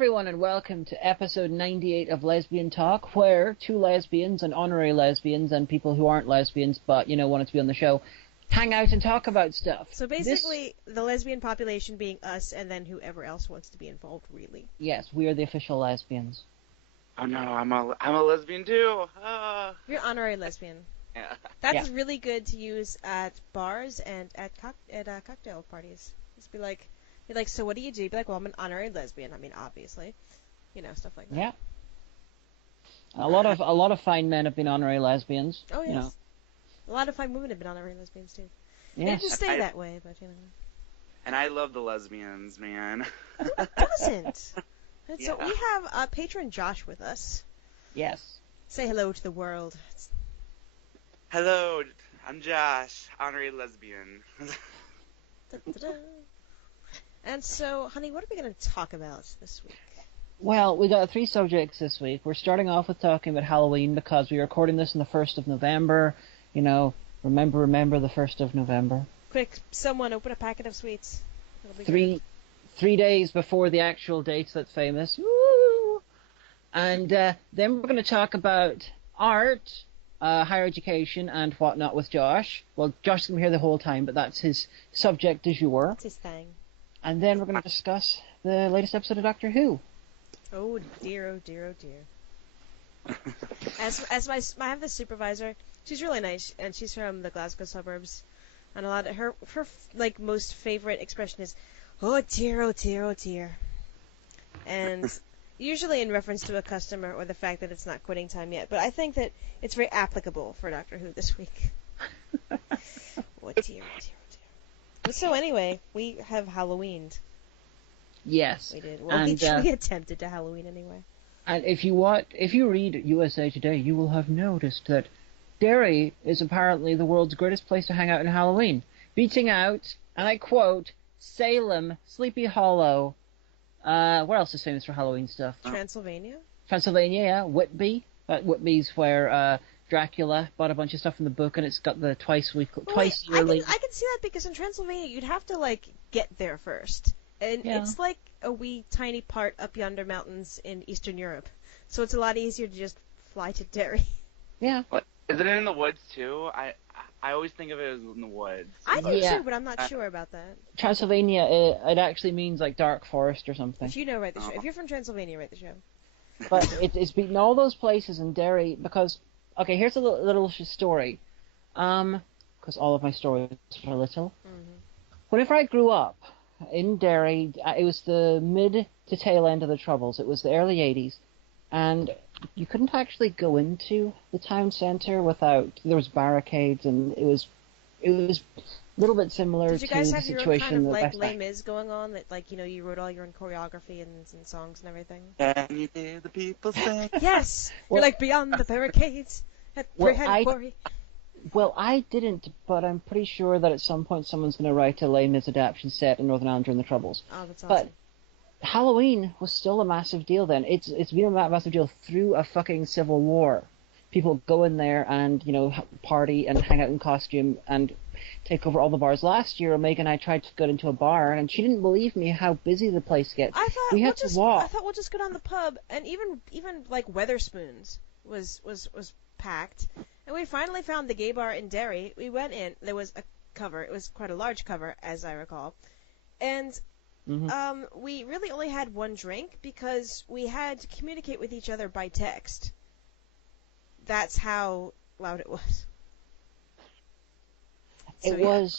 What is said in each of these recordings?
everyone, and welcome to episode 98 of Lesbian Talk, where two lesbians and honorary lesbians and people who aren't lesbians but, wanted to be on the show, hang out and talk about stuff. So basically, the lesbian population being us and then whoever else wants to be involved, really. Yes, we are the official lesbians. Oh no, I'm a lesbian too. You're an honorary lesbian. Yeah. That's really good to use at bars and at cocktail parties. Just be like, so what do you do? Be like, well, I'm an honorary lesbian. I mean, obviously, stuff like that. Yeah. A lot of fine men have been honorary lesbians. Oh yes. A lot of fine women have been honorary lesbians too. Yes. They didn't stay that way, but And I love the lesbians, man. Who doesn't? And so Yeah. we have patron Josh with us. Yes. Say hello to the world. Hello, I'm Josh, honorary lesbian. Da-da-da. And so, honey, what are we going to talk about this week? Well, we got 3 subjects this week. We're starting off with talking about Halloween because we're recording this on the 1st of November. Remember the 1st of November. Quick, someone open a packet of sweets. It'll be Three days before the actual date that's famous. Woo! And then we're going to talk about art, higher education, and whatnot with Josh. Well, Josh's going to be here the whole time, but that's his subject du jour. That's his thing. And then we're going to discuss the latest episode of Doctor Who. Oh dear, oh dear, oh dear. As I have this supervisor, she's really nice, and she's from the Glasgow suburbs. And a lot of her most favorite expression is, oh dear, oh dear, oh dear. And usually in reference to a customer or the fact that it's not quitting time yet. But I think that it's very applicable for Doctor Who this week. Oh dear, oh dear, oh dear. So anyway, we have Halloweened. Yes. We did. Well, we attempted to Halloween anyway. And if you read USA Today, you will have noticed that Derry is apparently the world's greatest place to hang out in Halloween, beating out, and I quote, Salem, Sleepy Hollow. Where else is famous for Halloween stuff? Transylvania, yeah. Whitby. Whitby's where Dracula bought a bunch of stuff in the book, and it's got the twice yearly. I can see that because in Transylvania you'd have to get there first, and it's like a wee tiny part up yonder mountains in Eastern Europe, so it's a lot easier to just fly to Derry. Yeah. What? Is it in the woods too? I always think of it as in the woods. I do too, but I'm not sure about that. Transylvania, it actually means like dark forest or something. If you know, write the show. If you're from Transylvania, write the show. But it's beaten all those places in Derry because, okay, here's a little story. Because all of my stories are little. Mm-hmm. Whenever I grew up in Derry, it was the mid to tail end of the Troubles. It was the early 80s. And you couldn't actually go into the town centre there was barricades, and it was a little bit similar to the situation. Did you guys have your own kind of Les Mis going on that you wrote all your own choreography and songs and everything? Can you hear the people sing? Yes! You're beyond the barricades at Quarry. Well, I didn't, but I'm pretty sure that at some point someone's going to write a Les Mis adaptation set in Northern Ireland during the Troubles. Oh, that's awesome. But Halloween was still a massive deal then. It's been a massive deal through a fucking civil war. People go in there and, party and hang out in costume and take over all the bars. Last year, Omega and I tried to go into a bar, and she didn't believe me how busy the place gets. I thought we had to walk. I thought we'll just go down the pub, and even Weatherspoons was packed. And we finally found the gay bar in Derry. We went in. There was a cover. It was quite a large cover, as I recall. And we really only had one drink because we had to communicate with each other by text. That's how loud it was.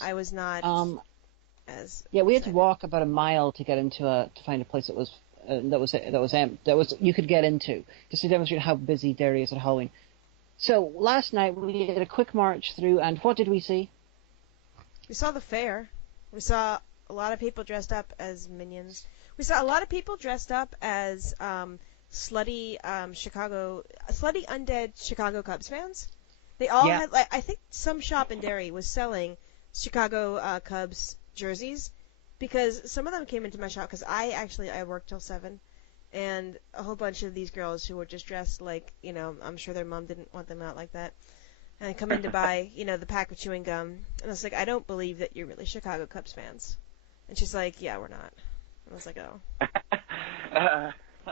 I was not as. Yeah, we had to walk about a mile to get to find a place that was you could get into, just to demonstrate how busy Derry is at Halloween. So last night we did a quick march through, and what did we see? We saw the fair. We saw a lot of people dressed up as minions. We saw a lot of people dressed up as slutty undead Chicago Cubs fans. They all had, I think some shop in Derry was selling Chicago Cubs jerseys, because some of them came into my shop because I worked till 7, and a whole bunch of these girls who were just dressed like, I'm sure their mom didn't want them out like that, and come in to buy, the pack of chewing gum, and I was like, I don't believe that you're really Chicago Cubs fans. And she's like, yeah, we're not. And I was like, oh.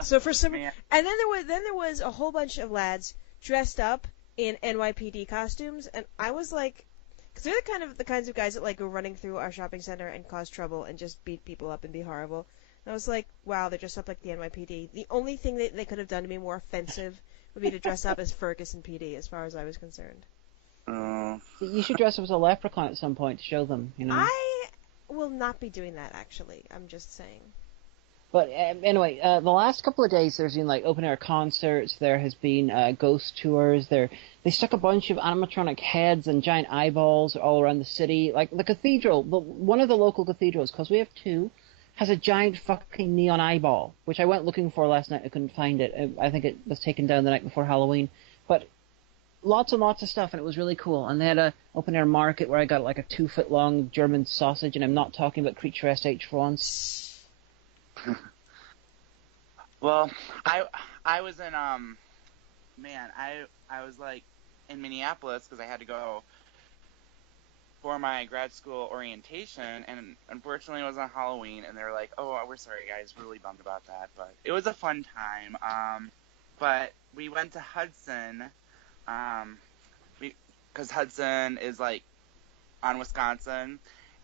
So for some, Man. and then there was a whole bunch of lads dressed up in NYPD costumes, and I was like, because they're the kinds of guys that like go running through our shopping center and cause trouble and just beat people up and be horrible. And I was like, wow, they're dressed up like the NYPD. The only thing that they could have done to be more offensive would be to dress up as Ferguson PD, as far as I was concerned. You should dress up as a leprechaun at some point to show them, you know. I will not be doing that, actually. I'm just saying. But anyway, the last couple of days there's been like open air concerts. There has been ghost tours. They stuck a bunch of animatronic heads and giant eyeballs all around the city. Like the cathedral, one of the local cathedrals, because we have two, has a giant fucking neon eyeball, which I went looking for last night. I couldn't find it. I think it was taken down the night before Halloween. But lots and lots of stuff, and it was really cool. And they had a open air market where I got like a 2-foot long German sausage, and I'm not talking about creature SH for once. Well, I was in I was like in Minneapolis because I had to go for my grad school orientation, and unfortunately it was on Halloween, and they were like, "Oh, we're sorry guys, really bummed about that," but it was a fun time. But we went to Hudson, because Hudson is like on Wisconsin,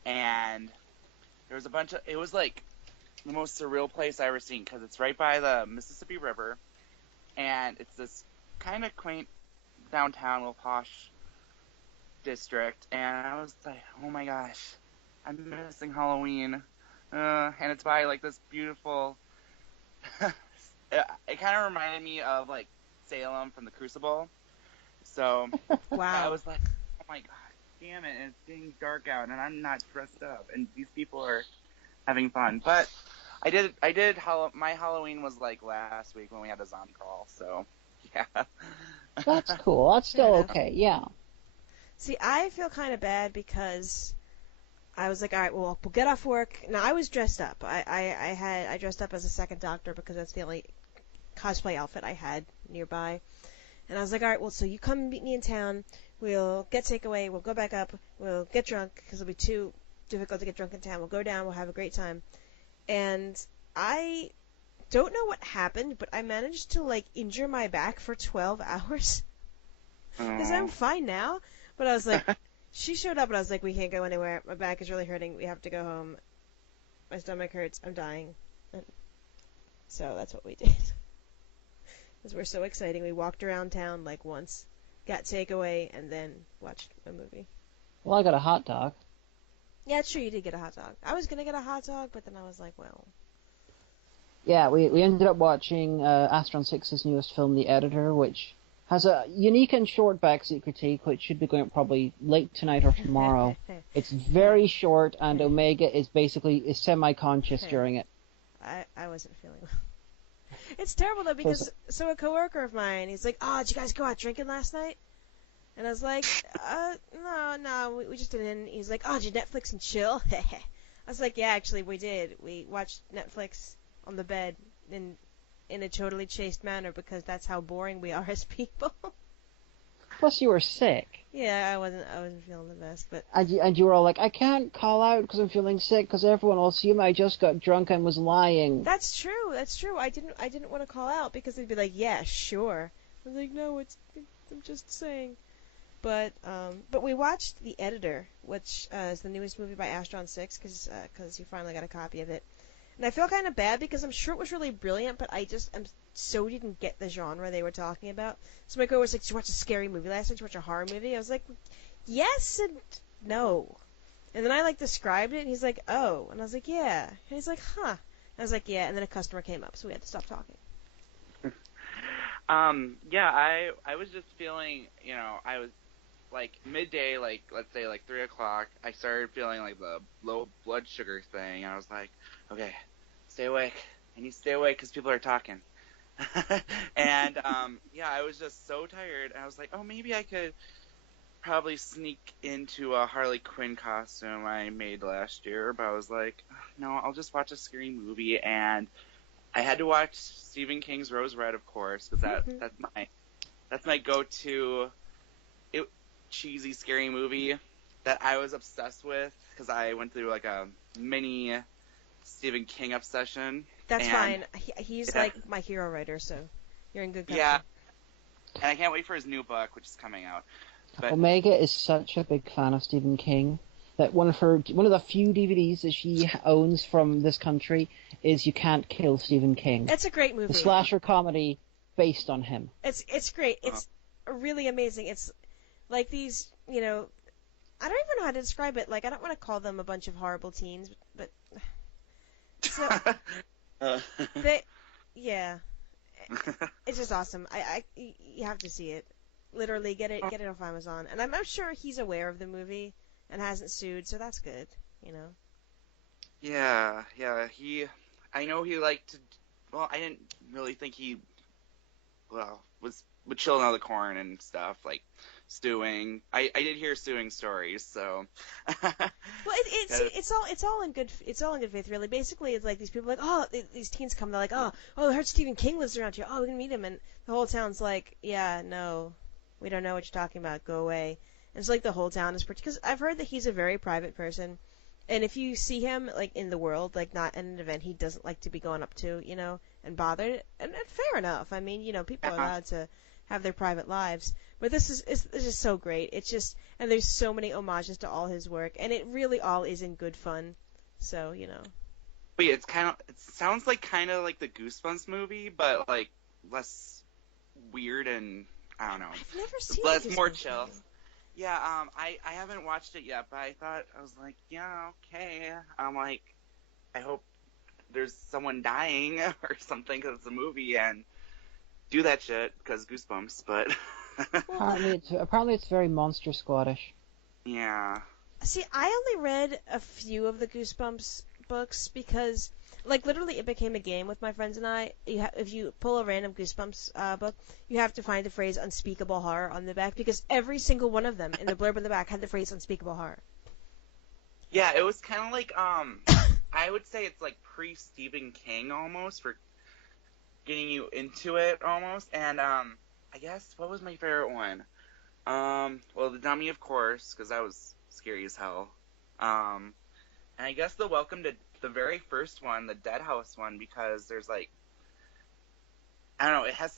and there was a bunch of, it was like the most surreal place I ever seen because it's right by the Mississippi River, and it's this kind of quaint downtown, little posh district, and I was like, oh my gosh, I'm missing Halloween, and it's by like this beautiful. It kind of reminded me of like Salem from the Crucible, so Wow. I was like, oh my god, damn it, and it's getting dark out, and I'm not dressed up, and these people are having fun, but. My Halloween was like last week when we had a zombie crawl, so, yeah. That's cool. That's still okay, yeah. See, I feel kind of bad because I was like, all right, well, we'll get off work. Now, I was dressed up. I dressed up as a second doctor because that's the only cosplay outfit I had nearby. And I was like, all right, well, so you come meet me in town. We'll get takeaway. We'll go back up. We'll get drunk because it'll be too difficult to get drunk in town. We'll go down. We'll have a great time. And I don't know what happened, but I managed to, like, injure my back for 12 hours. Because I'm fine now. But I was like, she showed up and I was like, we can't go anywhere. My back is really hurting. We have to go home. My stomach hurts. I'm dying. And so that's what we did. Because we're so exciting. We walked around town, like, once, got takeaway, and then watched a movie. Well, I got a hot dog. Yeah, it's true, you did get a hot dog. I was going to get a hot dog, but then I was like, well. Yeah, we ended up watching Astron 6's newest film, The Editor, which has a unique and short backseat critique, which should be going up probably late tonight or tomorrow. It's very short, and Omega is semi-conscious during it. I wasn't feeling well. It's terrible, though, because so a coworker of mine, he's like, oh, did you guys go out drinking last night? And I was like, no, we just didn't. He's like, oh, did you Netflix and chill? I was like, yeah, actually, we did. We watched Netflix on the bed in a totally chaste manner because that's how boring we are as people. Plus, you were sick. Yeah, I wasn't feeling the best, but. And you were all like, I can't call out because I'm feeling sick because everyone will assume I just got drunk and was lying. That's true. I didn't want to call out because they'd be like, yeah, sure. I was like, no, I'm just saying. But we watched The Editor, which is the newest movie by Astron 6, because you finally got a copy of it. And I feel kind of bad because I'm sure it was really brilliant, but I didn't get the genre they were talking about. So my co was like, did you watch a scary movie last night? Did you watch a horror movie? I was like, yes and no. And then I, like, described it, and he's like, oh. And I was like, yeah. And he's like, huh. And I was like, yeah. And then a customer came up, so we had to stop talking. Yeah, I was just feeling, I was, like, midday, like, let's say, like, 3 o'clock, I started feeling, like, the low blood sugar thing, and I was like, okay, stay awake. I need to stay awake because people are talking. And, yeah, I was just so tired, and I was like, oh, maybe I could probably sneak into a Harley Quinn costume I made last year, but I was like, no, I'll just watch a scary movie, and I had to watch Stephen King's Rose Red, of course, because that's my go-to cheesy, scary movie that I was obsessed with because I went through like a mini Stephen King obsession. That's and, fine. He's like my hero writer, so you're in good company. Yeah. And I can't wait for his new book, which is coming out. But Omega is such a big fan of Stephen King that one of the few DVDs that she owns from this country is You Can't Kill Stephen King. It's a great movie. The slasher comedy based on him. It's great. It's really amazing. It's like these, I don't even know how to describe it. Like, I don't want to call them a bunch of horrible teens, but so it's just awesome. You have to see it. Literally, get it off Amazon. And I'm sure he's aware of the movie and hasn't sued, so that's good. Yeah. I know he liked to. Well, I didn't really think he. Would chill out of the corn and stuff, like stewing. I did hear stewing stories, so. Well, it's all in good faith, really. Basically, it's like these people are like, these teens come, they're like, I heard Stephen King lives around here. Oh, we can meet him, and the whole town's like, yeah, no, we don't know what you're talking about. Go away. And it's like the whole town is because I've heard that he's a very private person, and if you see him like in the world, like not at an event he doesn't like to be going up to, and bothered, and fair enough. I mean, people are allowed to have their private lives, but it's just so great. It's just, and there's so many homages to all his work, and it really all is in good fun. So Wait, it sounds like kind of like the Goosebumps movie, but like less weird and I don't know. I've never seen less more Goosebumps chill. movie. Yeah, I haven't watched it yet, but I was like, yeah, okay. I'm like, I hope there's someone dying or something because it's a movie and do that shit because Goosebumps, but Apparently it's very Monster Squadish. Yeah. See, I only read a few of the Goosebumps books because, like, literally it became a game with my friends and I. If you pull a random Goosebumps book, you have to find the phrase unspeakable horror on the back because every single one of them in the blurb on the back had the phrase unspeakable horror. Yeah, it was kind of like, I would say it's like pre-Stephen King almost for getting you into it almost. And, I guess, what was my favorite one? Well, The Dummy, of course, because that was scary as hell. And I guess the the very first one, the Dead House one, because there's like, I don't know, I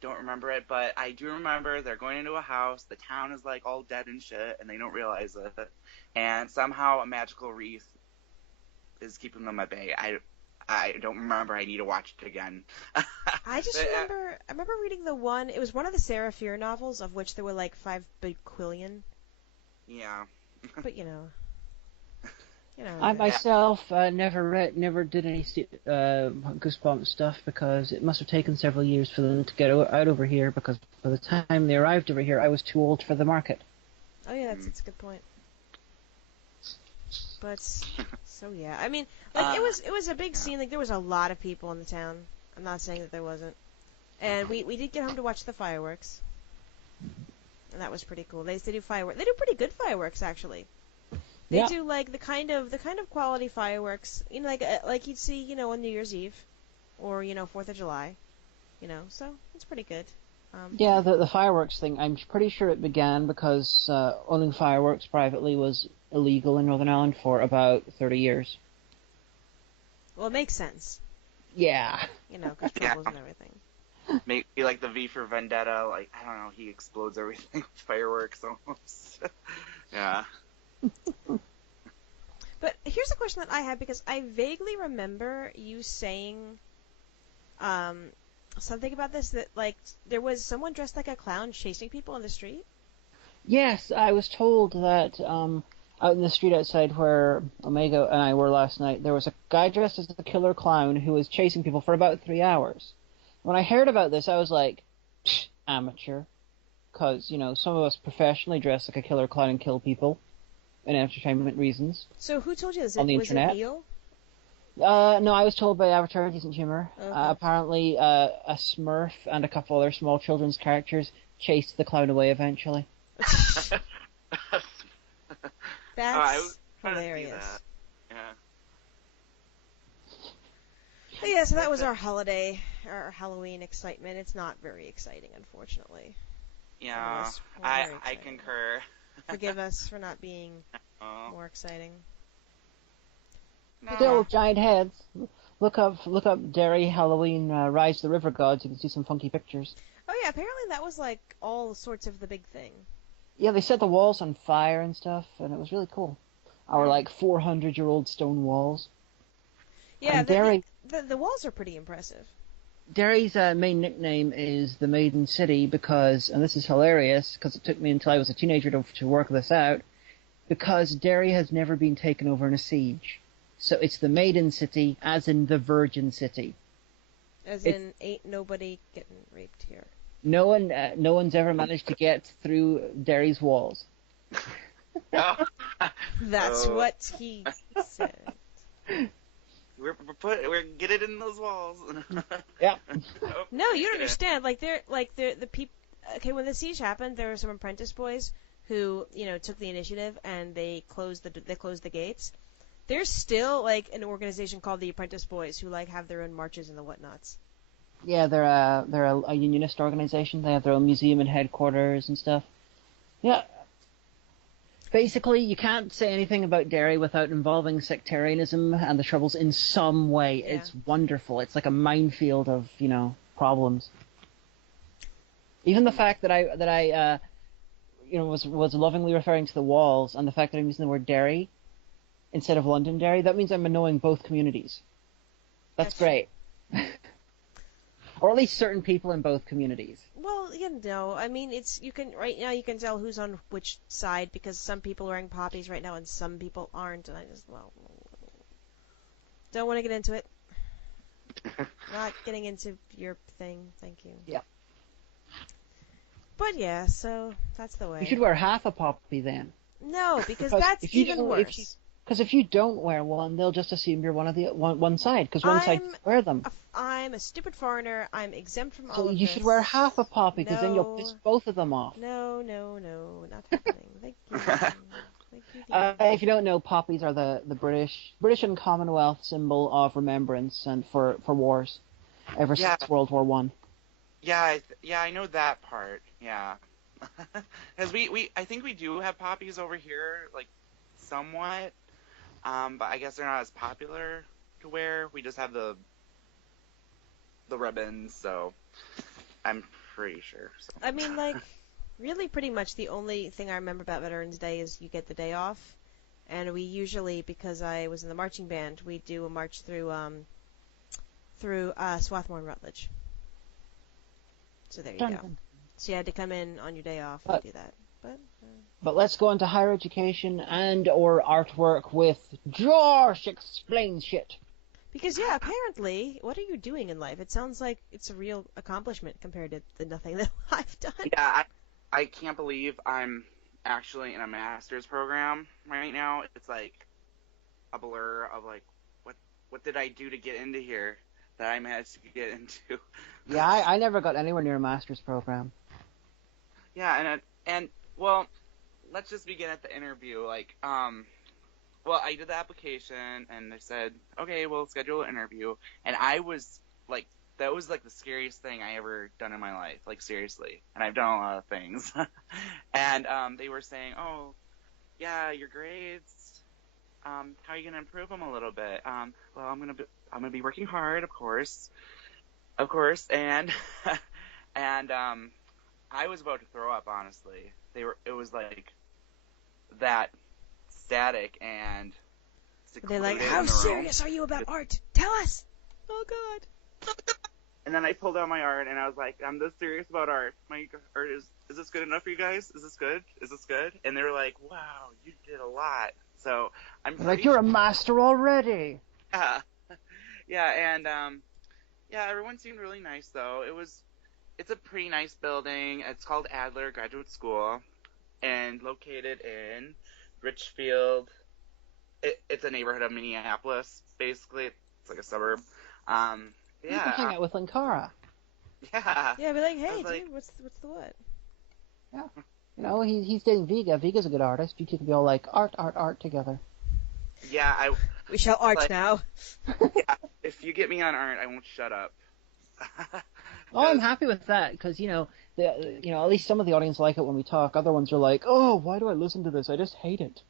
don't remember it, but I do remember they're going into a house, the town is like all dead and shit, and they don't realize it, and somehow a magical wreath is keeping them at bay. I don't remember. I need to watch it again. I remember reading the one. It was one of the Sarah Fear novels, of which there were like 5 bajillion. Yeah. But I myself never did any Goosebumps stuff because it must have taken several years for them to get out over here. Because by the time they arrived over here, I was too old for the market. Oh yeah, that's a good point. But so yeah, I mean, like it was a big scene. Like there was a lot of people in the town. I'm not saying that there wasn't. And we did get home to watch the fireworks, and that was pretty cool. They do fireworks. They do pretty good fireworks actually. They do like the kind of quality fireworks, like you'd see, on New Year's Eve, or 4th of July, So it's pretty good. Yeah, the fireworks thing. I'm pretty sure it began because owning fireworks privately was illegal in Northern Ireland for about 30 years. Well, it makes sense. Yeah. Because troubles and everything. Maybe like the V for Vendetta, like, I don't know, he explodes everything with fireworks almost. Yeah. But here's a question that I had, because I vaguely remember you saying something about this, that, like, there was someone dressed like a clown chasing people in the street? Yes, I was told that out in the street outside where Omega and I were last night, there was a guy dressed as a killer clown who was chasing people for about 3 hours. When I heard about this, I was like, amateur. Because, some of us professionally dress like a killer clown and kill people in entertainment reasons. So who told you this? On the internet. Was it Neil? No, I was told by Avatar Decent Humor. Okay. Apparently, a Smurf and a couple other small children's characters chased the clown away eventually. That's hilarious. That. Yeah. But yeah, so that was our Halloween excitement. It's not very exciting, unfortunately. Yeah, I concur. Forgive us for not being more exciting. Still No. with giant heads. Look up Derry Halloween Rise of the River Gods. You can see some funky pictures. Oh yeah, apparently that was like all sorts of the big thing. Yeah, they set the walls on fire and stuff, and it was really cool. Our like 400-year-old stone walls. Yeah, And Derry, the walls are pretty impressive. Derry's main nickname is the Maiden City because, and this is hilarious because it took me until I was a teenager to work this out, because Derry has never been taken over in a siege. So it's the Maiden City, as in the Virgin City. As in, ain't nobody getting raped here. No one's ever managed to get through Derry's walls. That's what he said. We're get it in those walls. Yeah. No, you don't understand. Like the people. Okay, when the siege happened, there were some apprentice boys who took the initiative and they closed the gates. There's still like an organization called the Apprentice Boys who like have their own marches and the whatnots. Yeah, they're a unionist organization. They have their own museum and headquarters and stuff. Yeah. Basically, you can't say anything about Derry without involving sectarianism and the Troubles in some way. Yeah. It's wonderful. It's like a minefield of problems. Even the fact that I was lovingly referring to the walls, and the fact that I'm using the word Derry instead of Londonderry, that means I'm annoying both communities. That's great. Or at least certain people in both communities. Well, I mean, right now you can tell who's on which side because some people are wearing poppies right now and some people aren't, and I just don't want to get into it. Not getting into your thing, thank you. Yeah. But yeah, so that's the way. You should wear half a poppy then. No, because that's even worse. Because if you don't wear one, they'll just assume you're one side. Because one side wear them. I'm a stupid foreigner. I'm exempt from all So of you this. should wear half a poppy, because then you'll piss both of them off. No, not happening. Thank you. Thank you. If you don't know, poppies are the British and Commonwealth symbol of remembrance and for wars, ever since World War One. Yeah, I know that part. Yeah, because I think we do have poppies over here, like somewhat, but I guess they're not as popular to wear. We just have the ribbons, so I'm pretty sure. So. I mean, like, really, pretty much the only thing I remember about Veterans Day is you get the day off, and we usually, because I was in the marching band, we do a march through Swarthmore and Rutledge. So there you go. So you had to come in on your day off and do that. But let's go into higher education and or artwork with Josh Explains Shit. Because, yeah, apparently, what are you doing in life? It sounds like it's a real accomplishment compared to the nothing that I've done. Yeah, I can't believe I'm actually in a master's program right now. It's like a blur of like, what did I do to get into here that I managed to get into? Yeah, I never got anywhere near a master's program. Yeah, and well, let's just begin at the interview. Like, well, I did the application, and they said, okay, we'll schedule an interview. And I was, like, that was, like, the scariest thing I ever done in my life. Like, seriously. And I've done a lot of things. And they were saying, oh, yeah, your grades, how are you going to improve them a little bit? Well, I'm going to be working hard, of course. And, and I was about to throw up, honestly. It was, like, that static and they're like, how serious are you about art? Tell us. Oh God. And then I pulled out my art and I was like, I'm this serious about art. My art is this good enough for you guys? Is this good? And they were like, wow, you did a lot. So I'm like, you're a master already. Yeah, and everyone seemed really nice though. It's a pretty nice building. It's called Adler Graduate School and located in Richfield. It's a neighborhood of Minneapolis, basically. It's like a suburb. Yeah. You can hang out with Linkara. Yeah. Yeah, be like, hey, dude, what's the what? Yeah. He's dating Vega. Vega's a good artist. You two can be all like, art together. Yeah, we shall art now. Yeah, if you get me on art, I won't shut up. Oh, I'm happy with that, because, at least some of the audience like it when we talk. Other ones are like, oh, why do I listen to this? I just hate it.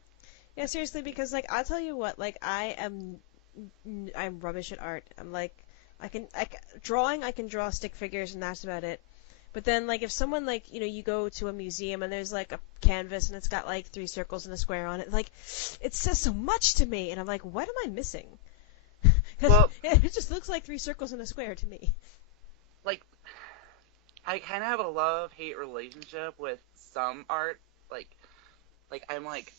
Yeah, seriously, because, like, I'll tell you what, like, I am I'm rubbish at art. I'm like, I can draw stick figures and that's about it. But then, like, if someone, like, you go to a museum and there's, like, a canvas and it's got, like, 3 circles and a square on it, like, it says so much to me. And I'm like, what am I missing? Well, it just looks like 3 circles and a square to me. Like, I kind of have a love-hate relationship with some art. Like, I'm like,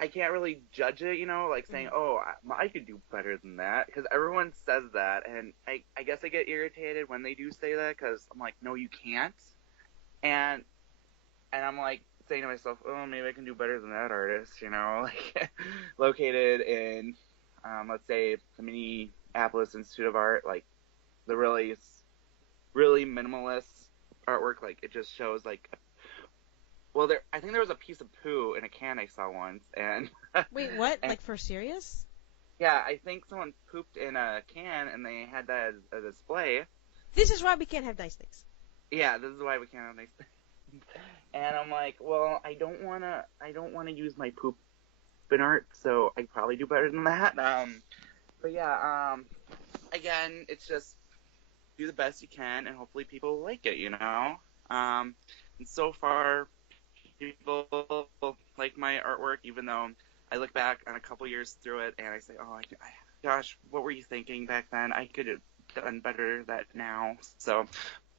I can't really judge it, like saying, oh, I could do better than that, because everyone says that, and I guess I get irritated when they do say that, because I'm like, no, you can't, and I'm like saying to myself, oh, maybe I can do better than that artist, like, located in, let's say, the Minneapolis Institute of Art, like, the really, really minimalist artwork, like, it just shows, like, well, I think there was a piece of poo in a can I saw once, and... Wait, what? Like, for serious? Yeah, I think someone pooped in a can, and they had that as a display. This is why we can't have nice things. Yeah, this is why we can't have nice things. And I'm like, well, I don't wanna use my poop in art, so I probably do better than that. But yeah, again, it's just do the best you can, and hopefully people like it, And so far, people like my artwork, even though I look back on a couple years through it and I say, oh, gosh, what were you thinking back then? I could have done better that now. So,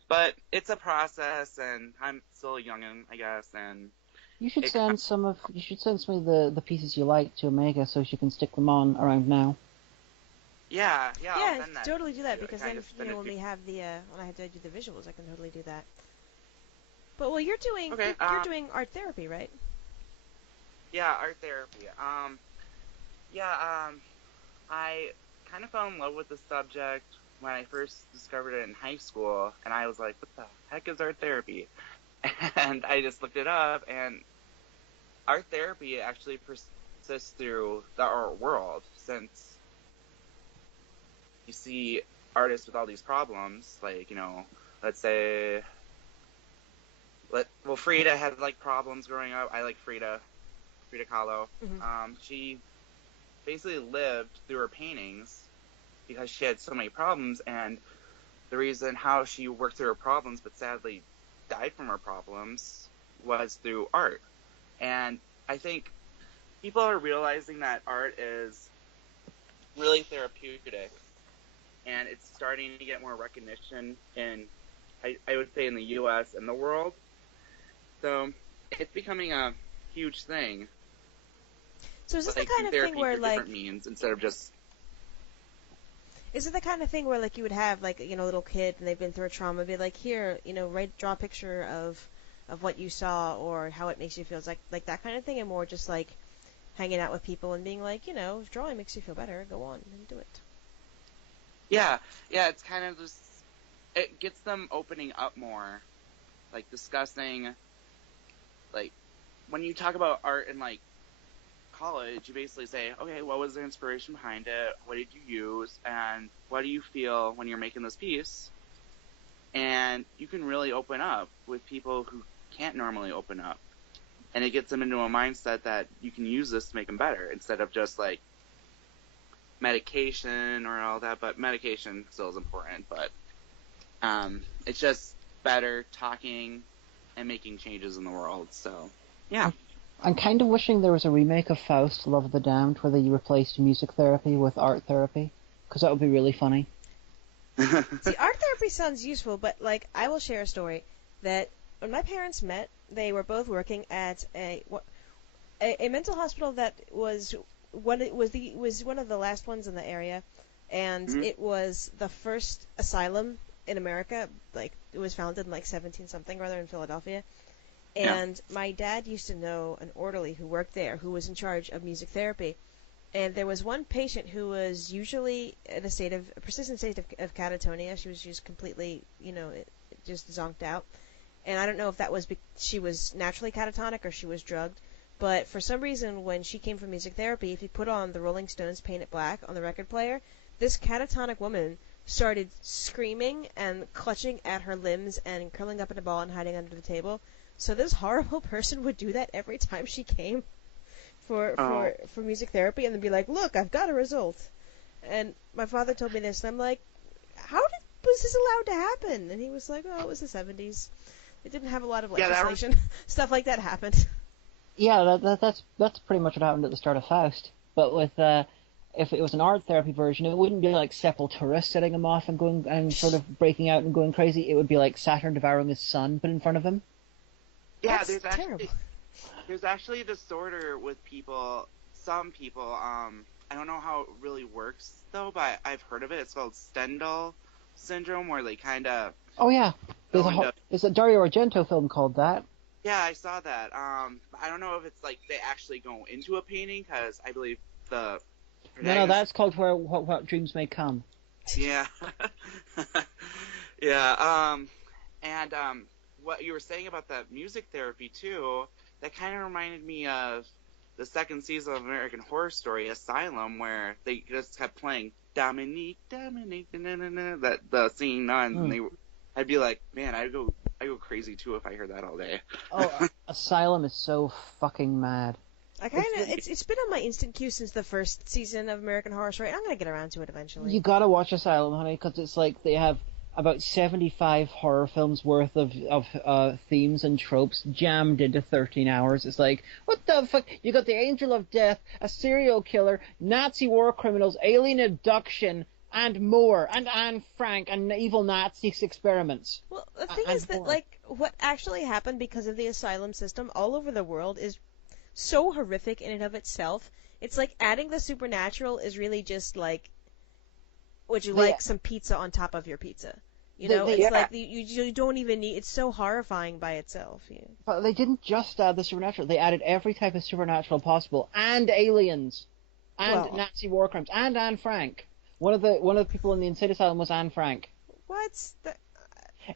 but it's a process, and I'm still a youngin', I guess. And you should send me the pieces you like to Omega so she can stick them on around now. Yeah, I'll send that. Totally do that, because then when we have when I have to do the visuals, I can totally do that. But you're doing you're doing art therapy, right? Yeah, art therapy. I kind of fell in love with the subject when I first discovered it in high school, and I was like, what the heck is art therapy? And I just looked it up, and art therapy actually persists through the art world, since you see artists with all these problems, like, let's say... Frida had, like, problems growing up. I like Frida Kahlo. Mm-hmm. She basically lived through her paintings because she had so many problems, and the reason how she worked through her problems but sadly died from her problems was through art. And I think people are realizing that art is really therapeutic, and it's starting to get more recognition in, I would say, in the U.S. and the world. So it's becoming a huge thing. So is this the kind of thing where, like, different means instead of just... Is it the kind of thing where, like, you would have, like, a little kid and they've been through a trauma, be like, here, draw a picture of what you saw or how it makes you feel? It's like that kind of thing, and more just like hanging out with people and being like, if drawing makes you feel better, go on and do it. Yeah, it's kind of just, it gets them opening up more, like discussing. Like, when you talk about art in, like, college, you basically say, okay, what was the inspiration behind it? What did you use? And what do you feel when you're making this piece? And you can really open up with people who can't normally open up. And it gets them into a mindset that you can use this to make them better, instead of just, like, medication or all that. But medication still is important. But it's just better talking and making changes in the world. So, yeah. I'm kind of wishing there was a remake of Faust, Love of the Damned, where they replaced music therapy with art therapy, because that would be really funny. See, art therapy sounds useful, but, like, I will share a story that when my parents met, they were both working at a mental hospital that was one of the last ones in the area, and it was the first asylum in America. Like, it was founded in, like, 17-something, rather, in Philadelphia. And my dad used to know an orderly who worked there who was in charge of music therapy. And there was one patient who was usually in a persistent state of catatonia. She was just completely, just zonked out. And I don't know if that was she was naturally catatonic or she was drugged. But for some reason, when she came for music therapy, if you put on the Rolling Stones' Paint It Black on the record player, this catatonic woman started screaming and clutching at her limbs and curling up in a ball and hiding under the table. So this horrible person would do that every time she came for music therapy, and then be like, look, I've got a result. And my father told me this, and I'm like, was this allowed to happen? And he was like, oh, it was the 70s. It didn't have a lot of legislation. Stuff like that happened. Yeah, that's pretty much what happened at the start of Faust. But with if it was an art therapy version, it wouldn't be like Sepultura setting him off and going and sort of breaking out and going crazy. It would be like Saturn devouring his son, but in front of him. Yeah, That's terrible. There's actually a disorder with people. Some people. I don't know how it really works though, but I've heard of it. It's called Stendhal syndrome, where they kind of. Oh yeah, there's a Dario Argento film called that. Yeah, I saw that. I don't know if it's like they actually go into a painting, because I believe the. No, that's called what Dreams May Come. Yeah. Yeah. And what you were saying about that music therapy too, that kind of reminded me of the second season of American Horror Story, Asylum, where they just kept playing Dominique, that the singing nuns, and I'd be like, man, I go crazy too if I heard that all day. Oh, Asylum is so fucking mad. It's been on my instant queue since the first season of American Horror Story. I'm gonna get around to it eventually. You gotta watch Asylum, honey, because it's like they have about 75 horror films worth of themes and tropes jammed into 13 hours. It's like, what the fuck? You got the Angel of Death, a serial killer, Nazi war criminals, alien abduction, and more, and Anne Frank, and evil Nazi experiments. Well, the thing is that, like, what actually happened because of the asylum system all over the world is so horrific in and of itself. It's like adding the supernatural is really just like, would you like some pizza on top of your pizza? It's like you don't even need. It's so horrifying by itself. Yeah. But they didn't just add the supernatural. They added every type of supernatural possible, and aliens, and Nazi war crimes, and Anne Frank. One of the people in the insane asylum was Anne Frank. What's the?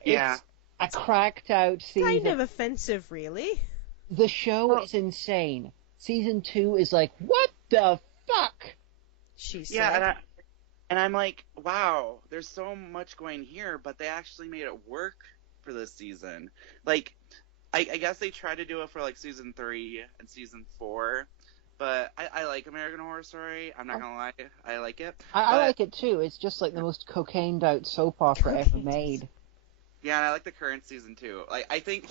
Yeah. It's a cracked out season. Kind of offensive, really. The show is insane. Season 2 is like, what the fuck? She said. Yeah, and I'm like, wow, there's so much going here, but they actually made it work for this season. Like, I guess they tried to do it for like season 3 and season 4, but I like American Horror Story. I'm not gonna lie, I like it. I like it too. It's just like the most cocained out soap opera ever made. Yeah, and I like the current season too. Like, I think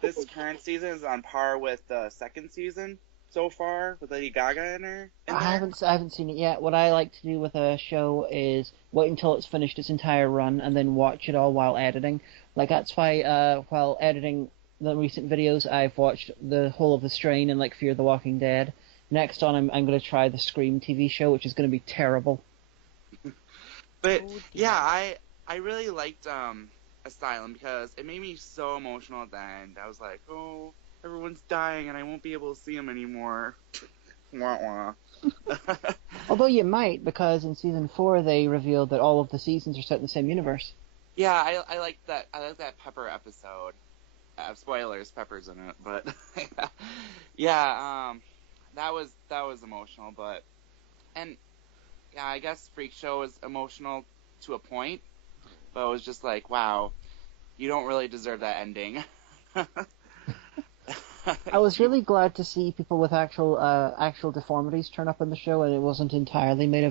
this current season is on par with the second season so far, with Lady Gaga in there. I haven't seen it yet. What I like to do with a show is wait until it's finished its entire run and then watch it all while editing. Like, that's why while editing the recent videos, I've watched the whole of The Strain and like Fear the Walking Dead. Next on, I'm going to try the Scream TV show, which is going to be terrible. But yeah, I really liked Asylum because it made me so emotional at the end. I was like, oh, everyone's dying and I won't be able to see them anymore. Wah wah. Although you might, because in season 4 they revealed that all of the seasons are set in the same universe. Yeah, I like that. I like that Pepper episode. Spoilers, Pepper's in it, but yeah, that was emotional. But yeah, I guess Freak Show was emotional to a point, but it was just like, wow, you don't really deserve that ending. I was really glad to see people with actual deformities turn up in the show, and it wasn't entirely made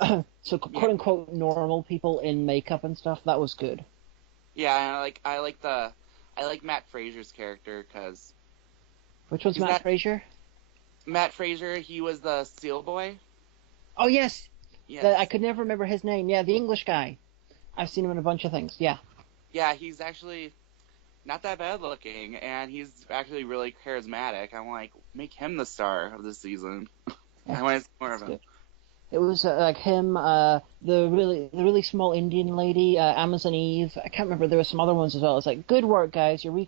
of so quote unquote normal people in makeup and stuff. That was good. Yeah, and I like Matt Fraser's character because. Which one's Matt Fraser? Matt Fraser, he was the Seal Boy. Oh yes. Yes. I could never remember his name. Yeah, the English guy. I've seen him in a bunch of things. Yeah. Yeah, he's actually not that bad looking, and he's actually really charismatic. I'm like, make him the star of this season. I want to see more of him. It was like him, the really small Indian lady, Amazon Eve. I can't remember. There were some other ones as well. It's like, good work, guys. You're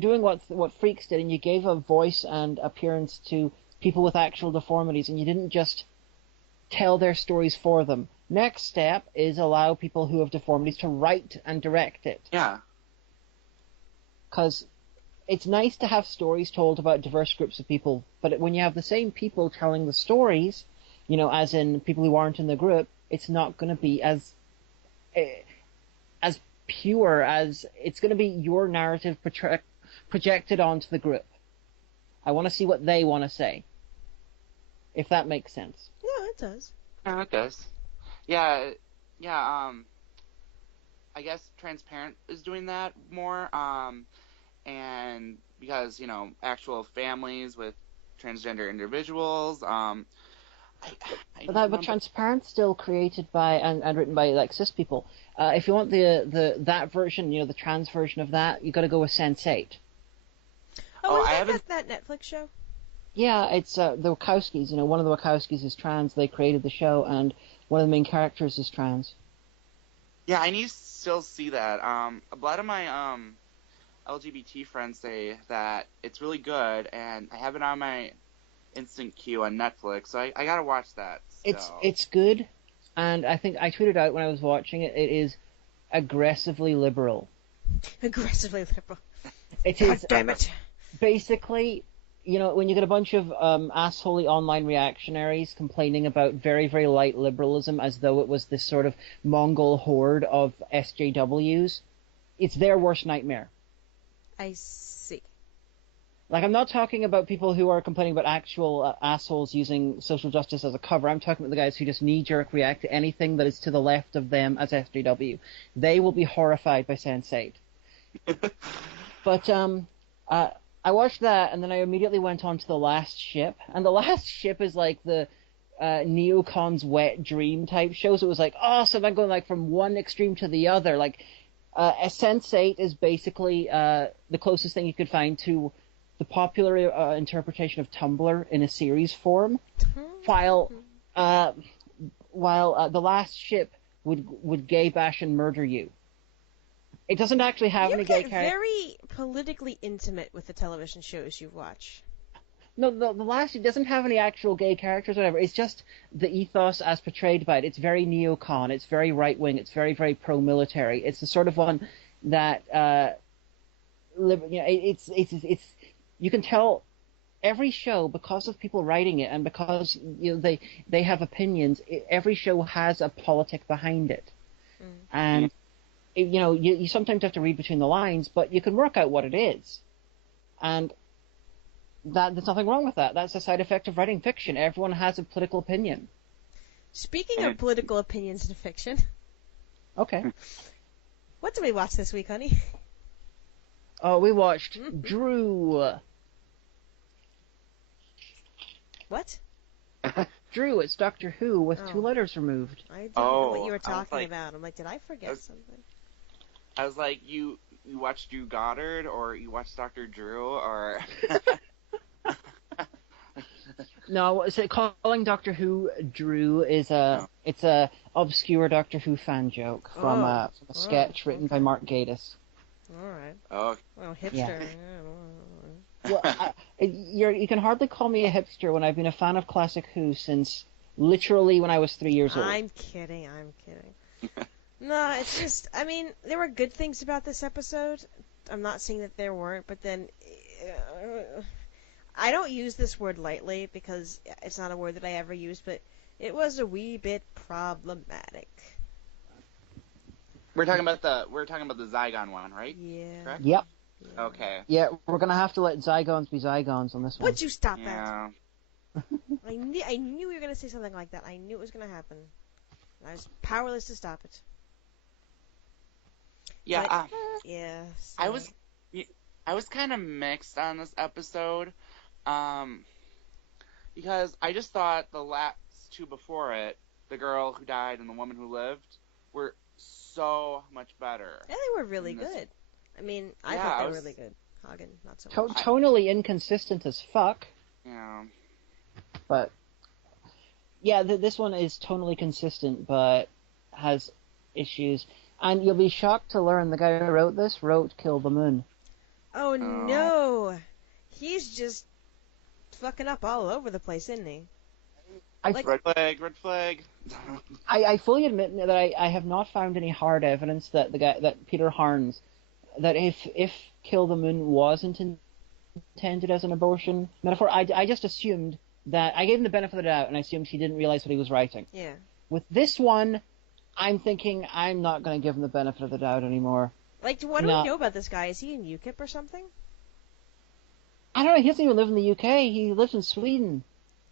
doing what Freaks did, and you gave a voice and appearance to people with actual deformities, and you didn't just tell their stories for them. Next step is allow people who have deformities to write and direct it. Yeah. Because it's nice to have stories told about diverse groups of people, but when you have the same people telling the stories, as in people who aren't in the group, it's not going to be as pure as it's going to be your narrative projected onto the group. I want to see what they want to say, if that makes sense. Yeah, it does. Yeah, it does. Yeah, yeah. I guess Transparent is doing that more. And because actual families with transgender individuals. I don't But remember. Transparent's still created by and written by like cis people. If you want that version, the trans version of that, you got to go with Sense8. Oh, I isn't haven't. that Netflix show? Yeah, it's the Wachowskis. One of the Wachowskis is trans. They created the show, and one of the main characters is trans. Yeah, I need to still see that. A lot of my LGBT friends say that it's really good, and I have it on my instant queue on Netflix, so I gotta watch that. Still. It's good, and I think I tweeted out when I was watching it. It is aggressively liberal. Aggressively liberal. It God is damn it. basically, when you get a bunch of assholey online reactionaries complaining about very, very light liberalism as though it was this sort of Mongol horde of SJWs, it's their worst nightmare. I see. Like, I'm not talking about people who are complaining about actual assholes using social justice as a cover. I'm talking about the guys who just knee-jerk react to anything that is to the left of them as SJW. They will be horrified by Sense8. But I watched that, and then I immediately went on to The Last Ship. And The Last Ship is like the neocon's wet dream type show. So it was like, awesome, I'm going like from one extreme to the other. Like, Sense8 is basically the closest thing you could find to the popular interpretation of Tumblr in a series form, while The Last Ship would gay bash and murder you. It doesn't actually have any gay characters. You get very politically intimate with the television shows you watch. No, the Last Ship doesn't have any actual gay characters or whatever. It's just the ethos as portrayed by it. It's very neocon. It's very right-wing. It's very, very pro-military. It's the sort of one that, it's you can tell every show, because of people writing it and because they have opinions, every show has a politic behind it. And you sometimes have to read between the lines, but you can work out what it is. And there's nothing wrong with that. That's a side effect of writing fiction. Everyone has a political opinion. Speaking of political opinions in fiction. Okay. What did we watch this week, honey? Oh, we watched Drew. What? Drew, it's Doctor Who with 2 letters removed. I didn't know what you were talking about. I'm like, did I forget something? I was like, you watched Drew Goddard, or you watched Dr. Drew, or... No, calling Doctor Who Drew is it's a obscure Doctor Who fan joke from a sketch written by Mark Gatiss. All right. Oh. Well, hipster. Yeah. Well, you can hardly call me a hipster when I've been a fan of Classic Who since literally when I was 3 years old. I'm kidding. No, it's just, I mean, there were good things about this episode. I'm not saying that there weren't, but then I don't use this word lightly because it's not a word that I ever use, but it was a wee bit problematic. We're talking about the Zygon one, right? Yeah. Correct? Yep. Yeah. Okay. Yeah, we're gonna have to let Zygons be Zygons on this one. Would you stop Yeah. that? I knew you were gonna say something like that. I knew it was gonna happen. I was powerless to stop it. Yeah. But, yeah. So. I was kind of mixed on this episode, because I just thought the last 2 before it, the girl who died and the woman who lived, were so much better. Yeah, they were really good. I mean, I thought they were really good. Hagen, not so much. Tonally inconsistent as fuck. Yeah. But yeah, this one is tonally consistent, but has issues. And you'll be shocked to learn the guy who wrote this wrote Kill the Moon. Oh no! He's just fucking up all over the place, isn't he? Red flag. I fully admit that I have not found any hard evidence that Peter Harns, that if Kill the Moon wasn't intended as an abortion metaphor, I just assumed that, I gave him the benefit of the doubt and I assumed he didn't realize what he was writing. Yeah. With this one, I'm thinking I'm not going to give him the benefit of the doubt anymore. Like, what do we know about this guy? Is he in UKIP or something? I don't know, he doesn't even live in the UK, he lives in Sweden.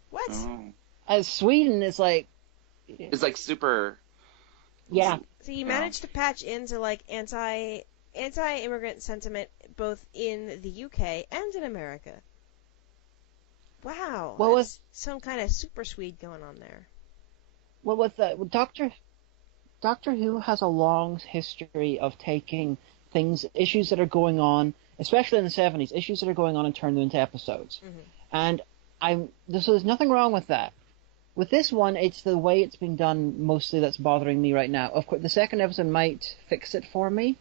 What? Oh. As Sweden is like, is like super. Yeah. So you managed to patch into like anti-immigrant sentiment both in the UK and in America. Wow, Well, that's some kind of super Swede going on there. Well, with Doctor Who has a long history of taking issues that are going on, especially in the 70s, issues that are going on and turn them into episodes. Mm-hmm. And so there's nothing wrong with that. With this one, it's the way it's being done mostly that's bothering me right now. Of course, the second episode might fix it for me,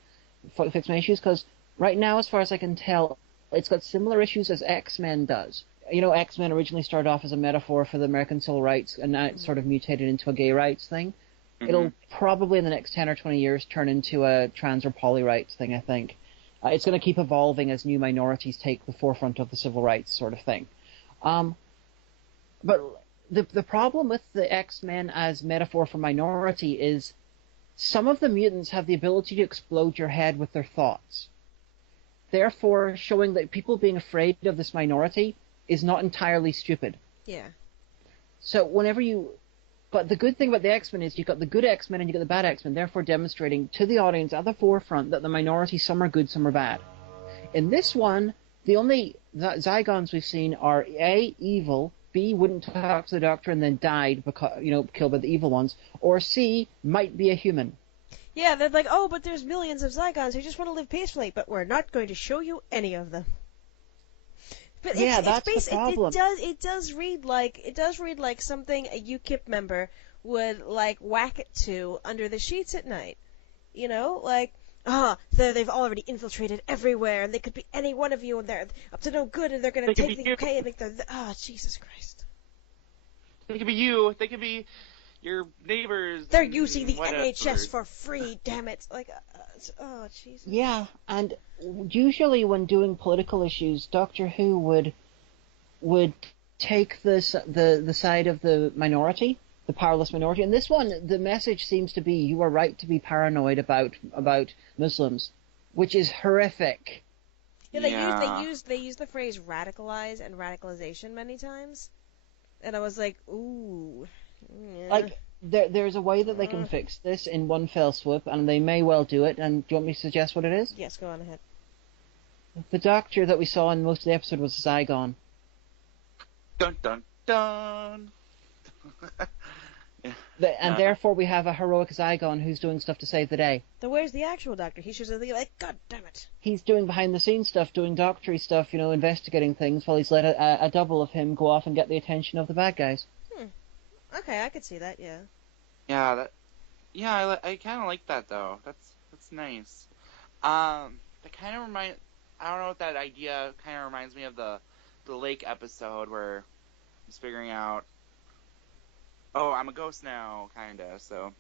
fix my issues, because right now, as far as I can tell, it's got similar issues as X-Men does. You know, X-Men originally started off as a metaphor for the American civil rights, and now it's sort of mutated into a gay rights thing. Mm-hmm. It'll probably in the next 10 or 20 years turn into a trans or poly rights thing, I think. It's going to keep evolving as new minorities take the forefront of the civil rights sort of thing. But the problem with the X-Men as metaphor for minority is some of the mutants have the ability to explode your head with their thoughts. Therefore, showing that people being afraid of this minority is not entirely stupid. Yeah. So but the good thing about the X-Men is you've got the good X-Men and you've got the bad X-Men, therefore demonstrating to the audience at the forefront that the minority, some are good, some are bad. In this one, the only Zygons we've seen are A, evil, B, wouldn't talk to the Doctor and then died because, killed by the evil ones, or C, might be a human. Yeah, they're like, oh, but there's millions of Zygons who just want to live peacefully, but we're not going to show you any of them. But yeah, that's the problem. It does read like something a UKIP member would like whack it to under the sheets at night. They've already infiltrated everywhere, and they could be any one of you, and they're up to no good, and they're going to take the UK and make Jesus Christ. They could be you. They could be your neighbors. They're using the NHS for free. Damn it! Jesus. Yeah, and usually when doing political issues, Doctor Who would take the side of the minority, the powerless minority. And this one, the message seems to be you are right to be paranoid about Muslims, which is horrific. Yeah, they use the phrase radicalize and radicalization many times, and I was like, ooh. Yeah. Like there's a way that they can fix this in one fell swoop, and they may well do it. And do you want me to suggest what it is? Yes, go on ahead. The Doctor that we saw in most of the episode was a Zygon. Dun dun dun. And therefore we have a heroic Zygon who's doing stuff to save the day. Then where's the actual Doctor? He should be like, God damn it. He's doing behind-the-scenes stuff, doing doctory stuff, investigating things, while he's let a double of him go off and get the attention of the bad guys. Okay, I could see that, yeah. Yeah, I kind of like that, though. That's nice. That kind of I don't know what that idea kind of reminds me of the lake episode where he's figuring out, oh, I'm a ghost now, kind of. So,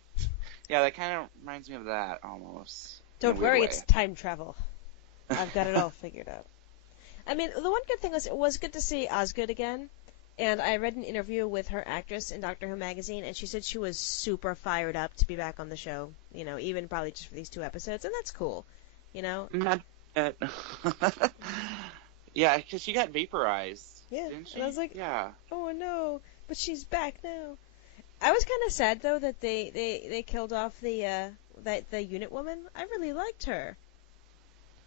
yeah, that kind of reminds me of that, almost. Don't worry, it's time travel. I've got it all figured out. I mean, the one good thing was it was good to see Osgood again. And I read an interview with her actress in Doctor Who magazine, and she said she was super fired up to be back on the show, even probably just for these 2 episodes, and that's cool, Not yet. Yeah, because she got vaporized, didn't she? And I was like, yeah. Oh no, but she's back now. I was kind of sad, though, that they killed off the unit woman. I really liked her.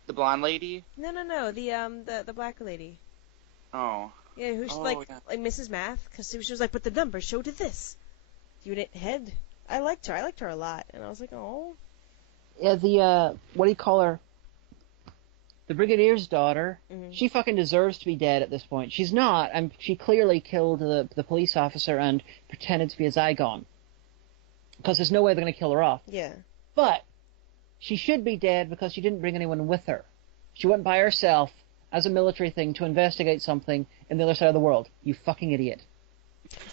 The blonde lady? No, the black lady. Oh. Yeah, who's like Mrs. Math, because she was like, but the numbers show to this unit head. I liked her a lot, and I was like, oh. Yeah, the what do you call her? The Brigadier's daughter. Mm-hmm. She fucking deserves to be dead at this point. She's not, and she clearly killed the police officer and pretended to be a Zygon. Because there's no way they're going to kill her off. Yeah. But she should be dead because she didn't bring anyone with her. She went by herself as a military thing to investigate something in the other side of the world. You fucking idiot.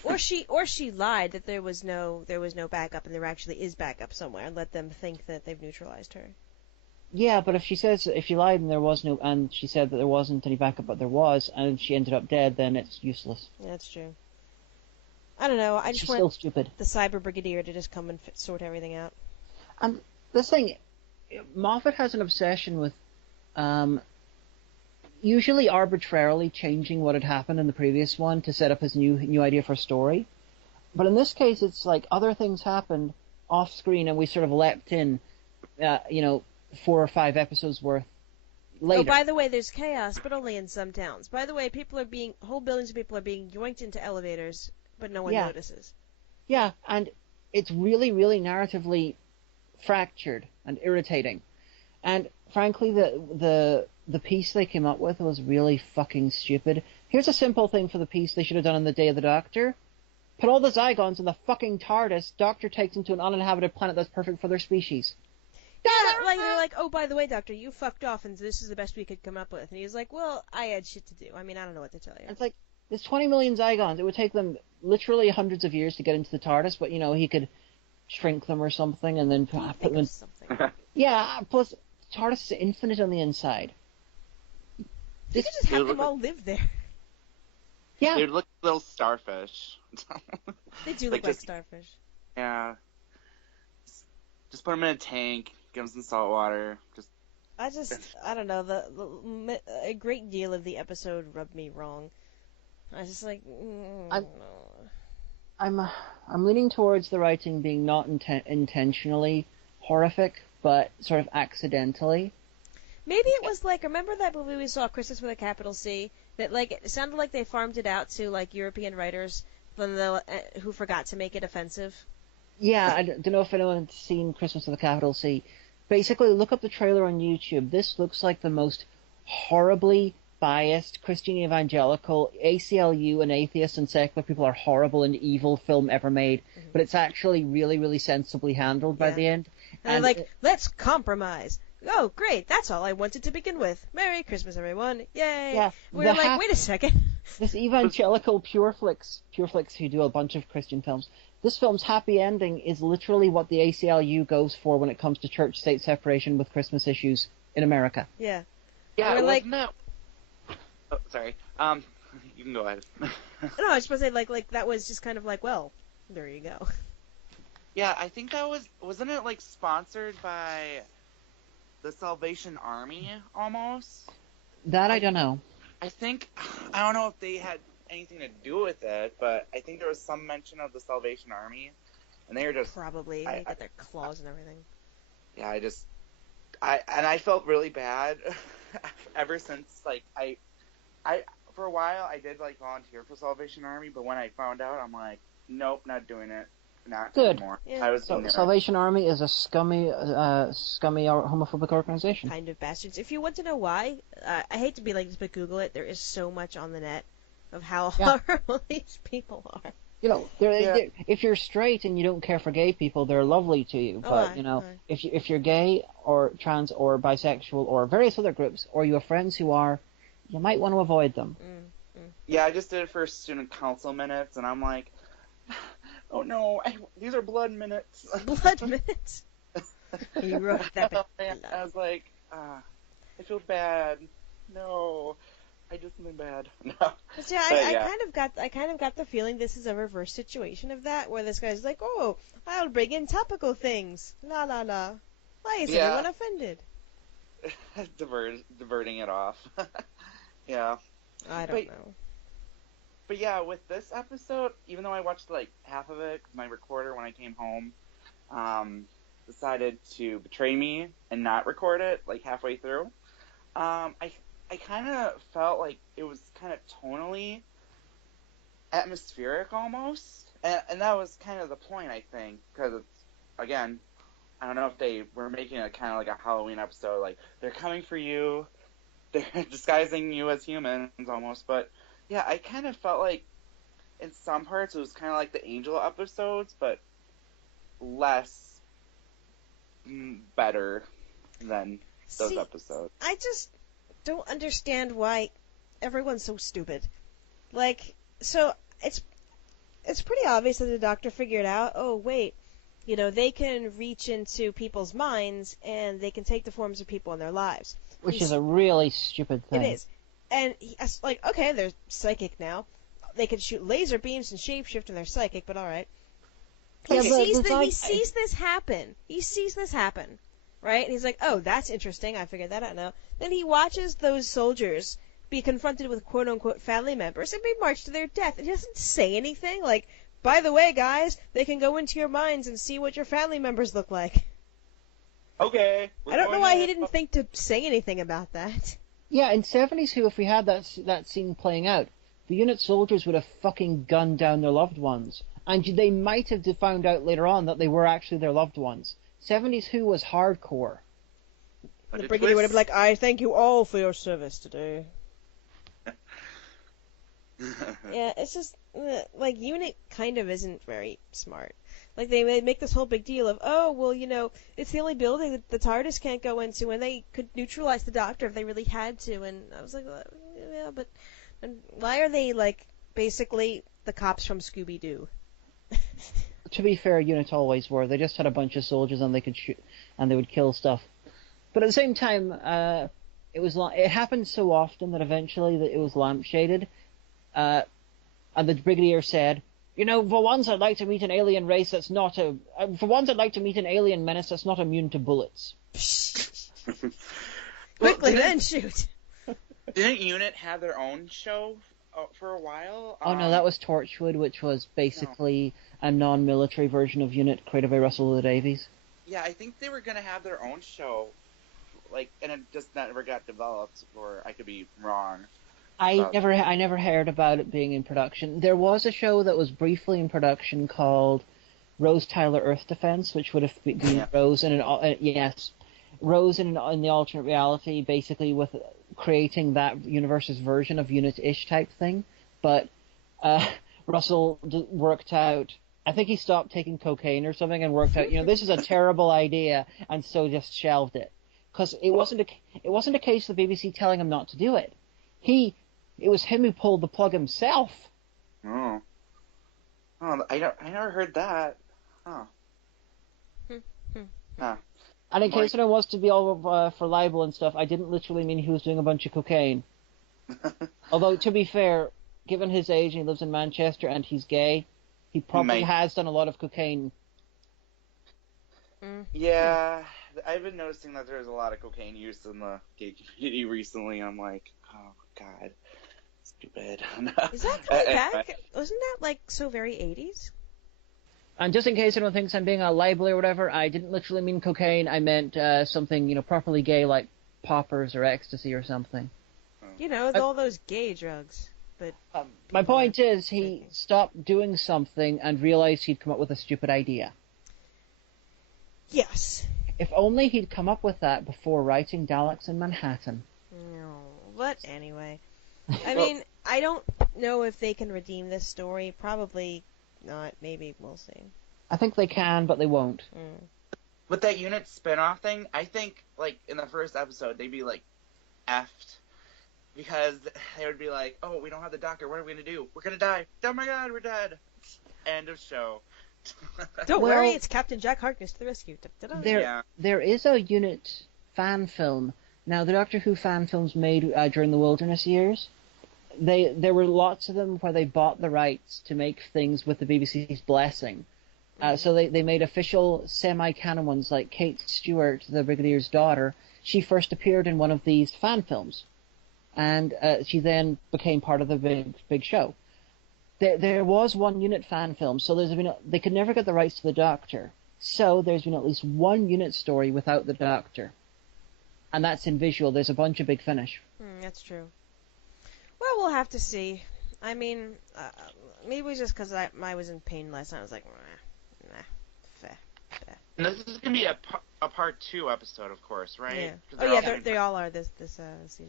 Or she lied that there was no backup and there actually is backup somewhere and let them think that they've neutralized her. Yeah, but if she lied and there was no, and she said that there wasn't any backup but there was, and she ended up dead, then it's useless. Yeah, that's true. I don't know. I just want still stupid. The Cyber Brigadier to just come and sort everything out. And this thing, Moffat has an obsession with usually arbitrarily changing what had happened in the previous one to set up his new idea for a story. But in this case, it's like other things happened off screen, and we sort of leapt in, 4 or 5 episodes worth later. Oh, by the way, there's chaos, but only in some towns. By the way, whole buildings of people are being yoinked into elevators, but no one notices. Yeah, and it's really, really narratively fractured and irritating. And frankly, the piece they came up with was really fucking stupid. Here's a simple thing for the piece they should have done on the Day of the Doctor. Put all the Zygons in the fucking TARDIS. Doctor takes them to an uninhabited planet that's perfect for their species. Yeah, like they're like, oh, by the way, Doctor, you fucked off, and this is the best we could come up with. And he's like, well, I had shit to do. I mean, I don't know what to tell you. It's like, there's 20 million Zygons. It would take them literally hundreds of years to get into the TARDIS, but, he could shrink them or something and then put them in... something. Yeah, plus, TARDIS is infinite on the inside. You could just have them all live there. Yeah. They would look like little starfish. They do look like starfish. Yeah. Just put them in a tank, give them some salt water. I don't know, a great deal of the episode rubbed me wrong. I was just like, I'm leaning towards the writing being not intentionally horrific, but sort of accidentally. Maybe it was like, remember that movie we saw, Christmas with a capital C? That it sounded like they farmed it out to European writers who forgot to make it offensive. Yeah, I don't know if anyone's seen Christmas with a capital C. Basically, look up the trailer on YouTube. This looks like the most horribly biased Christian evangelical, ACLU and atheist and secular people are horrible and evil film ever made. Mm-hmm. But it's actually really, really sensibly handled by the end. And they're like, let's compromise. Oh, great, that's all I wanted to begin with. Merry Christmas, everyone. Yay. Yeah, we're like, wait a second. This evangelical pure flicks who do a bunch of Christian films, this film's happy ending is literally what the ACLU goes for when it comes to church-state separation with Christmas issues in America. Yeah. Yeah, we're like... Oh, sorry. You can go ahead. No, I was supposed to say, like, that was just kind of like, well, there you go. Yeah, I think that wasn't it, sponsored by the Salvation Army, almost? That I don't know. I don't know if they had anything to do with it, but I think there was some mention of the Salvation Army, and they were just... Probably. They got their claws and everything. Yeah, I felt really bad ever since, I for a while, I did, volunteer for Salvation Army, but when I found out, I'm like, nope, not doing it. Not good. Anymore. Yeah. Salvation Army is a scummy homophobic organization. Kind of bastards. If you want to know why, I hate to be like this, but Google it. There is so much on the net of how horrible these people are. If you're straight and you don't care for gay people, they're lovely to you. But if you're gay or trans or bisexual or various other groups, or you have friends who are, you might want to avoid them. Yeah, I just did it for student council minutes, and I'm like, oh no, these are blood minutes. Blood minutes? You wrote that. I was like, I feel bad. No, I did something bad. No. Yeah, I kind of got the feeling this is a reverse situation of that, where this guy's like, oh, I'll bring in topical things. La la la. Why is everyone offended? Diverting it off. Yeah. I don't know. But yeah, with this episode, even though I watched half of it, because my recorder when I came home decided to betray me and not record it halfway through, I kind of felt like it was kind of tonally atmospheric almost, and that was kind of the point, I think, because it's, again, I don't know if they were making it kind of like a Halloween episode, they're coming for you, they're disguising you as humans almost, but yeah, I kind of felt like in some parts it was kind of like the Angel episodes, but less better than those episodes. I just don't understand why everyone's so stupid. So it's pretty obvious that the Doctor figured out, oh wait, they can reach into people's minds and they can take the forms of people in their lives. Which is a really stupid thing. It is. And okay, they're psychic now. They can shoot laser beams and shapeshift and they're psychic, but alright. He sees this happen. He sees this happen. Right? And he's like, oh, that's interesting. I figured that out now. Then he watches those soldiers be confronted with quote-unquote family members and be marched to their death. And he doesn't say anything. by the way, guys, they can go into your minds and see what your family members look like. Okay. I don't know why he didn't think to say anything about that. Yeah, in 70s Who, if we had that scene playing out, the unit soldiers would have fucking gunned down their loved ones. And they might have found out later on that they were actually their loved ones. 70s Who was hardcore. The brigadier would have been like, I thank you all for your service today. Yeah, it's just, like, UNIT kind of isn't very smart. Like, they make this whole big deal of, oh, well, you know, it's the only building that the TARDIS can't go into, and they could neutralize the Doctor if they really had to, and I was like, well, yeah, but why are they, like, basically the cops from Scooby-Doo? To be fair, UNIT always were. They just had a bunch of soldiers and they could shoot, and they would kill stuff. But at the same time, it happened so often that eventually it was lampshaded, and the brigadier said, you know, for once I'd like to meet an alien race that's not for once I'd like to meet an alien menace that's not immune to bullets. Quickly then shoot. Didn't UNIT have their own show for a while? Oh no, that was Torchwood, which was basically a non-military version of UNIT created by Russell Davies. Yeah, I think they were going to have their own show, like, and it just never got developed, or I could be wrong. I never heard about it being in production. There was a show that was briefly in production called Rose Tyler Earth Defense, which would have been Rose in Rose in the alternate reality, basically with creating that universe's version of Unit-ish type thing. But Russell worked out. I think he stopped taking cocaine or something and worked out, you know, this is a terrible idea, and so just shelved it. Because it wasn't a case of the BBC telling him not to do it. It was him who pulled the plug himself. Oh, I never heard that. Huh. Huh. And in case anyone wants to be all for libel and stuff, I didn't literally mean he was doing a bunch of cocaine. Although, to be fair, given his age and he lives in Manchester and he's gay, he probably has done a lot of cocaine. Yeah, I've been noticing that there's a lot of cocaine use in the gay community recently. I'm like, oh god, stupid. Is that coming back? Wasn't that like so very 80s? And just in case anyone thinks I'm being a libel or whatever, I didn't literally mean cocaine. I meant something, you know, properly gay like poppers or ecstasy or something. You know, all those gay drugs. But my point is, he stopped doing something and realized he'd come up with a stupid idea. Yes. If only he'd come up with that before writing Daleks in Manhattan. No, but anyway. I mean, I don't know if they can redeem this story. Probably not. Maybe. We'll see. I think they can, but they won't. With that UNIT spin-off thing, I think, like, in the first episode, they'd be, like, effed. Because they would be like, oh, we don't have the Doctor. What are we going to do? We're going to die. Oh, my God, we're dead. End of show. Don't worry, it's Captain Jack Harkness to the rescue. There is a UNIT fan film. Now, the Doctor Who fan films made during the Wilderness years, there were lots of them where they bought the rights to make things with the BBC's blessing. So they made official semi-canon ones, like Kate Stewart, the Brigadier's daughter. She first appeared in one of these fan films, and she then became part of the big show. There was one UNIT fan film, so they could never get the rights to the Doctor. So there's been at least one UNIT story without the Doctor. And that's in visual. There's a bunch of Big Finish. That's true. Well, we'll have to see. I mean, maybe it was just because I was in pain last night. I was like, nah. And this is going to be a part 2 episode, of course, right? Yeah. They all are this season.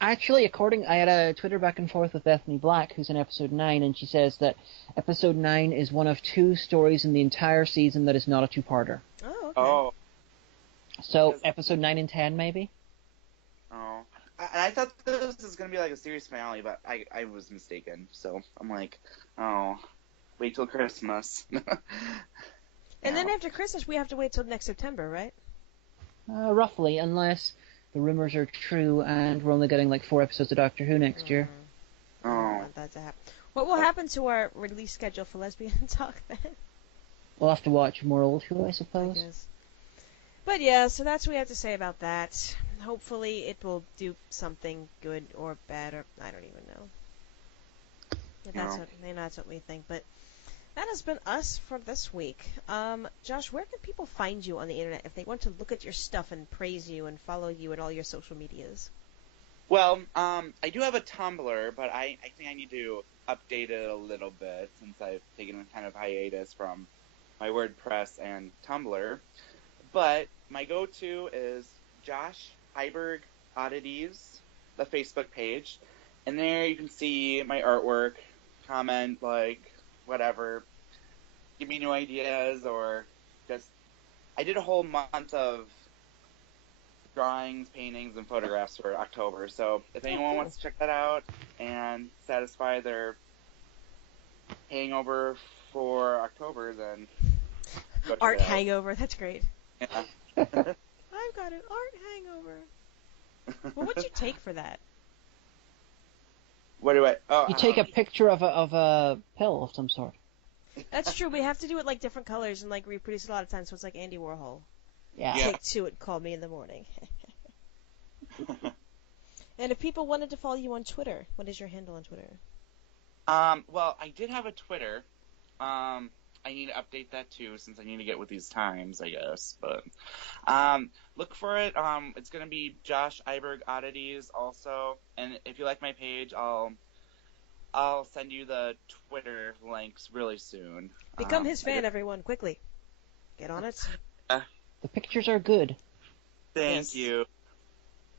Actually, I had a Twitter back and forth with Bethany Black, who's in episode 9, and she says that episode 9 is one of 2 stories in the entire season that is not a 2-parter. Oh, okay. Oh. So, episode 9 and 10, maybe? Oh. And I thought this was going to be like a series finale, but I was mistaken. So, I'm like, oh, wait till Christmas. And then after Christmas, we have to wait till next September, right? Roughly, unless the rumors are true and we're only getting like 4 episodes of Doctor Who next year. I don't want that to happen. What will happen to our release schedule for Lesbian Talk then? We'll have to watch more old Who, I suppose. I guess. But yeah, so that's what we have to say about that. Hopefully it will do something good or bad, or I don't even know. That's what we think. But that has been us for this week. Josh, where can people find you on the internet if they want to look at your stuff and praise you and follow you at all your social medias? Well, I do have a Tumblr, but I think I need to update it a little bit since I've taken a kind of hiatus from my WordPress and Tumblr. But my go-to is Josh Oddities, the Facebook page. And there you can see my artwork, comment, like, whatever, give me new ideas, or just, I did a whole month of drawings, paintings, and photographs for October, so if anyone wants to check that out and satisfy their hangover for October, then go check Art it out. hangover, that's great. Yeah. I've got an art hangover. Well, what'd you take for that? What do I... Oh, You take a picture of a pill of some sort. That's true. We have to do it like different colors and like reproduce it a lot of times, so it's like Andy Warhol. Yeah. Take two and call me in the morning. And if people wanted to follow you on Twitter, what is your handle on Twitter? Well, I did have a Twitter. I need to update that too, since I need to get with these times, I guess. But look for it. It's gonna be Josh Oddities also. And if you like my page, I'll send you the Twitter links really soon. Become his fan, everyone, quickly. Get on it. The pictures are good. Thank you.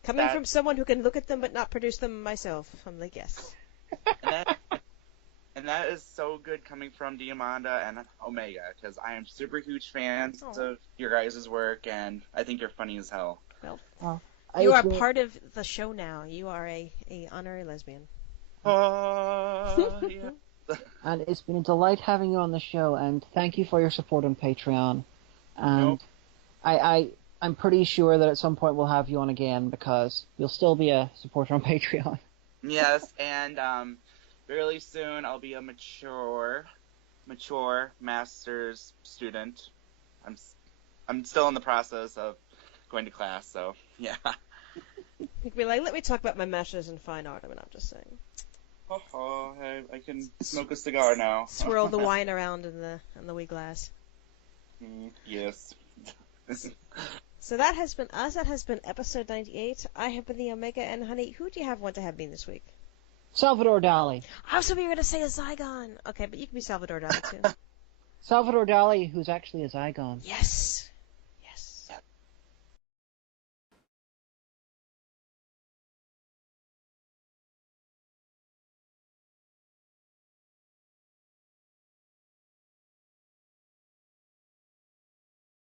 Coming from someone who can look at them but not produce them myself, I'm like, yes. And that is so good coming from Diamanda and Omega, because I am super huge fans of your guys' work, and I think you're funny as hell. Well, you are part of the show now. You are a honorary lesbian. Yeah. And it's been a delight having you on the show, and thank you for your support on Patreon. And I'm pretty sure that at some point we'll have you on again, because you'll still be a supporter on Patreon. Yes, and really soon I'll be a mature master's student. I'm still in the process of going to class, so yeah. You'd be like, let me talk about my master's in fine art. I mean, I'm just saying. I can smoke a cigar now. Swirl the wine around in the wee glass. Yes. So that has been us. That has been episode 98. I have been the Omega, and honey, who do you want to have been this week? Salvador Dali. I was hoping you were going to say a Zygon. Okay, but you can be Salvador Dali too. Salvador Dali, who's actually a Zygon. Yes.